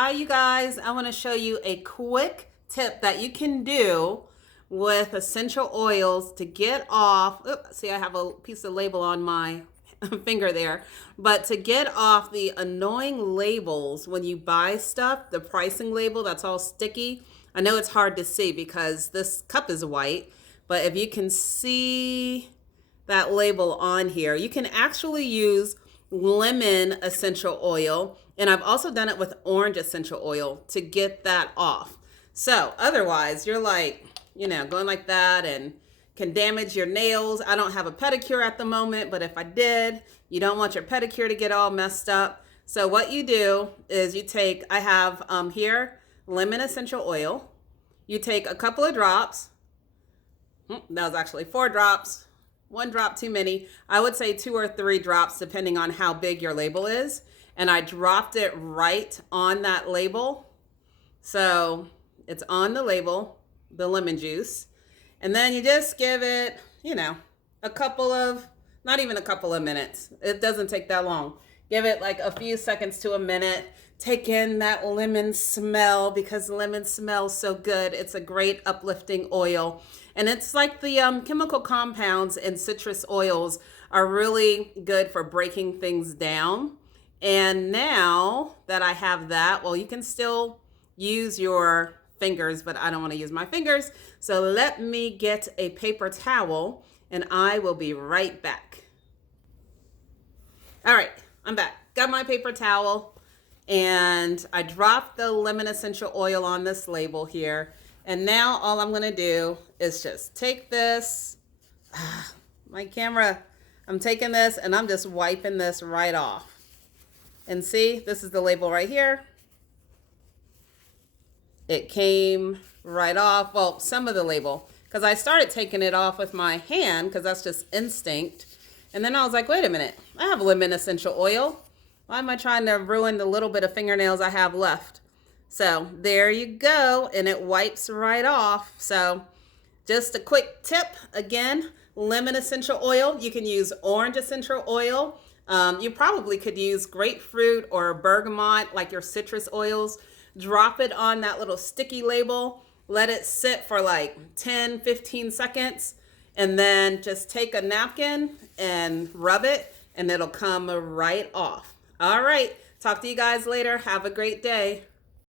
Hi, you guys. I want to show you a quick tip that you can do with essential oils to get off. See, I have a piece of label on my finger there. But to get off the annoying labels when you buy stuff, the pricing label that's all sticky. I know it's hard to see because this cup is white, but if you can see that label on here, you can actually use lemon essential oil. And I've also done it with orange essential oil to get that off. So otherwise, you're like, going like that and can damage your nails. I don't have a pedicure at the moment, but if I did, you don't want your pedicure to get all messed up. So what you do is I have here lemon essential oil. You take a couple of drops. That was actually 4 drops. 1 drop too many. I would say 2 or 3 drops depending on how big your label is. And I dropped it right on that label. So it's on the label, the lemon juice. And then you just give it, not even a couple of minutes. It doesn't take that long. Give it like a few seconds to a minute. Take in that lemon smell because lemon smells so good. It's a great uplifting oil. And it's like the chemical compounds in citrus oils are really good for breaking things down. And now that I have that, well, you can still use your fingers, but I don't want to use my fingers. So let me get a paper towel and I will be right back. All right, I'm back. Got my paper towel and I dropped the lemon essential oil on this label here. And now all I'm gonna do is just take this, my camera, I'm taking this and I'm just wiping this right off. And see, this is the label right here. It came right off, well, some of the label, because I started taking it off with my hand because that's just instinct. And then I was like, wait a minute, I have lemon essential oil. Why am I trying to ruin the little bit of fingernails I have left? So there you go, and it wipes right off. So just a quick tip, again, lemon essential oil. You can use orange essential oil. You probably could use grapefruit or bergamot, like your citrus oils. Drop it on that little sticky label. Let it sit for like 10, 15 seconds. And then just take a napkin and rub it, and it'll come right off. All right. Talk to you guys later. Have a great day.